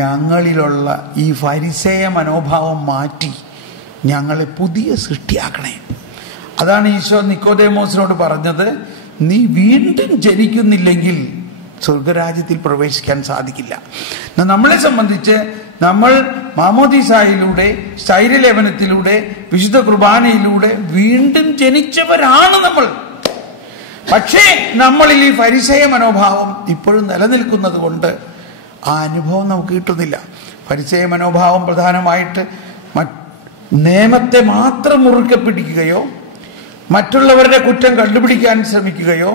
ഞങ്ങളിലുള്ള ഈ ഫരിസേയ മനോഭാവം മാറ്റി ഞങ്ങളെ പുതിയ സൃഷ്ടിയാക്കണേ. അതാണ് ഈശോ നിക്കോദേമോസിനോട് പറഞ്ഞത്, നീ വീണ്ടും ജനിക്കുന്നില്ലെങ്കിൽ സ്വർഗരാജ്യത്തിൽ പ്രവേശിക്കാൻ സാധിക്കില്ല. നമ്മളെ സംബന്ധിച്ച് നമ്മൾ മാമോദീസായിലൂടെ, സ്ഥൈര്യലേപനത്തിലൂടെ, വിശുദ്ധ കുർബാനയിലൂടെ വീണ്ടും ജനിച്ചവരാണ് നമ്മൾ. പക്ഷേ നമ്മളിൽ ഈ ഫരിസേയ മനോഭാവം ഇപ്പോഴും നിലനിൽക്കുന്നത് കൊണ്ട് ആ അനുഭവം നമുക്ക് കിട്ടുന്നില്ല. ഫരിസേയ മനോഭാവം പ്രധാനമായിട്ട് നിയമത്തെ മാത്രം മുറുക്കെ പിടിക്കുകയോ മറ്റുള്ളവരുടെ കുറ്റം കണ്ടുപിടിക്കാൻ ശ്രമിക്കുകയോ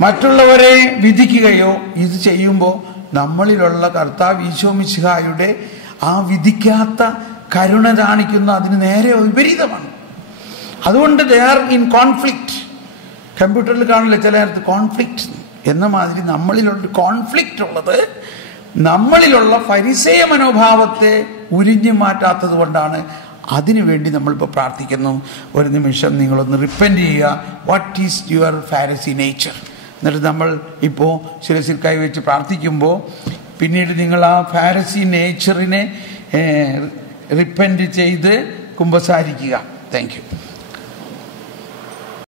മറ്റുള്ളവരെ വിധിക്കുകയോ ഇത് ചെയ്യുമ്പോൾ നമ്മളിലുള്ള കർത്താവ് ഈശോ മിശിഹായുടെ ആ വിധിക്കാത്ത കരുണ കാണിക്കുന്ന അതിന് നേരെ വിപരീതമാണ്. അതുകൊണ്ട് ദേ ആർ ഇൻ കോൺഫ്ലിക്റ്റ്. കമ്പ്യൂട്ടറിൽ കാണില്ല ചില നേരത്ത് കോൺഫ്ലിക്റ്റ് എന്ന മാതിരി നമ്മളിലുള്ള കോൺഫ്ലിക്റ്റ് ഉള്ളത് നമ്മളിലുള്ള ഫരിസേയ മനോഭാവത്തെ ഉരിഞ്ഞു മാറ്റാത്തത് കൊണ്ടാണ്. അതിനുവേണ്ടി നമ്മളിപ്പോൾ പ്രാർത്ഥിക്കുന്നു. ഒരു നിമിഷം നിങ്ങളൊന്ന് റിപ്പൻറ്റ് ചെയ്യുക. What is your Farisi nature? എന്നിട്ട് നമ്മൾ ഇപ്പോൾ ശിരസിൽ കൈവച്ച് പ്രാർത്ഥിക്കുമ്പോൾ പിന്നീട് നിങ്ങൾ ആ ഫാരിസി നേച്ചറിനെ റിപ്പൻറ്റ് ചെയ്ത് കുമ്പസാരിക്കുക. Thank you.